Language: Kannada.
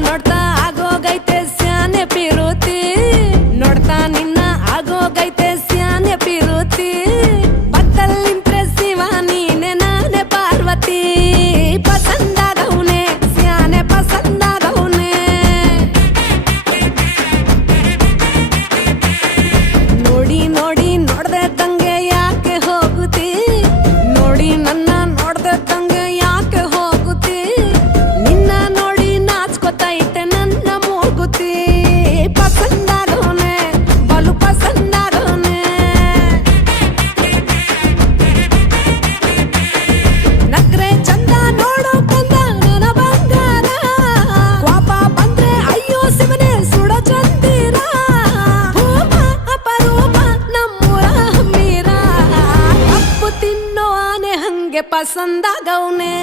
ನೋಡ್ತಾ ಆಗೋಗೈತೆ ಸ್ಯಾನೆ ಪಿರುತಿ ನೋಡ್ತಾ ನಿನ್ನ ಆಗೋಗೈತೆ ಸ್ಯಾನೆ ಪಿರುತಿ ಪತ್ತಲ್ಲಿಂಪ್ರೆಸಿವ ನೀನೆ ನಾನೇ ಪಾರ್ವತಿ ಪಸಂದಾಗವ್ನೆ ಸ್ಯಾನೆ ಪಸಂದಾಗವ್ನೆ ನೋಡಿ ನೋಡಿ ನೋಡ್ದೆ ತಂಗೆ ಯಾಕೆ ಹೋಗುತ್ತಿ ನೋಡಿ ನನ್ನ ನೋಡ್ದೆ ತಂಗೆ ಯಾಕೆ ಹೋಗುತ್ತಿ ನಿನ್ನ ನೋಡಿ ನಾಚ್ಕೊತೈತೆ ನನ್ನ ಮೂಗುತಿ ಪಸಂದಾಗವ್ನೆ ಬಲು ಪಸಂದಾಗವ್ನೆ ನಕ್ರೆ ಚಂದ ನೋಡೋ ಕಂದ ನನ್ನ ಬಂಗಾರ ಕೋಪ ಬಂದ್ರೆ ಅಯ್ಯೋ ಶಿವನೇ ಸುಡ ಚಂದಿರ ಭೂಮ ಅಪರೂಪ ನಮ್ಮೂರ ಹಮ್ಮೀರ ಕಪ್ಪು ತಿನ್ನೋ ಆನೆ ಹಂಗೆ ಪಸಂದಾಗವ್ನೆ